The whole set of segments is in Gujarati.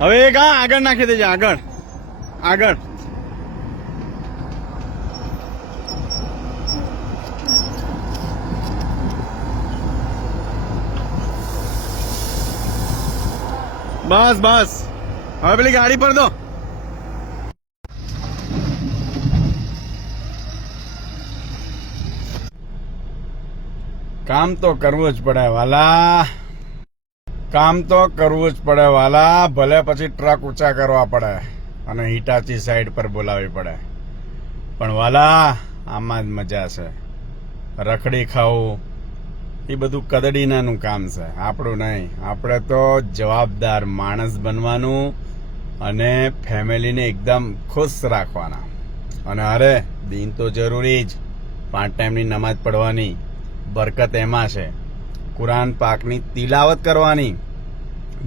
હવે એક આગળ નાખી દેજે, આગળ આગળ. બસ બસ, હવે પેલી ગાડી પર દો. કામ તો કરવું જ પડે વાલા, કામ તો કરવું જ પડે વાલા. ભલે પછી ટ્રક ઊંચા કરવા પડે અને હિટાચી સાઈડ પર બોલાવવી પડે, પણ વાલા આમાં જ મજા છે. રખડી ખાવું એ બધું કદડીનાનું કામ છે, આપણું નહીં. આપણે તો જવાબદાર માણસ બનવાનું અને ફેમિલીને એકદમ ખુશ રાખવાના. અને અરે દિન તો જરૂરી જ, 5 ટાઈમની નમાજ પડવાની, બરકત એમાં છે. કુરાન પાકની તિલાવત કરવાની,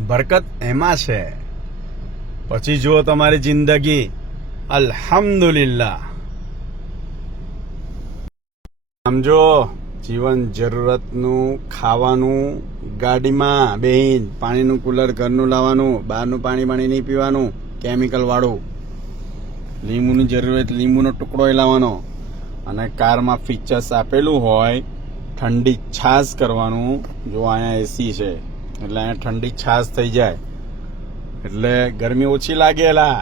બરકત એમાં છે. પછી જુઓ તમારી જિંદગી, અલ્હમ્દુલિલ્લાહ. સમજો, જીવન જરૂરતનું ખાવાનું, ગાડીમાં બેહીન પાણીનું કુલર ઘરનું લાવવાનું, બહારનું પાણી નહીં પીવાનું કેમિકલ વાળું. લીંબુની જરૂરત લીંબુનો ટુકડો લાવવાનો, અને કારમાં ફીચર્સ આપેલું હોય ઠંડી છાશ કરવાનું. જો અહીંયા એસી છે એટલે અહીંયા ઠંડી છાશ થઈ જાય એટલે ગરમી ઓછી લાગેલા.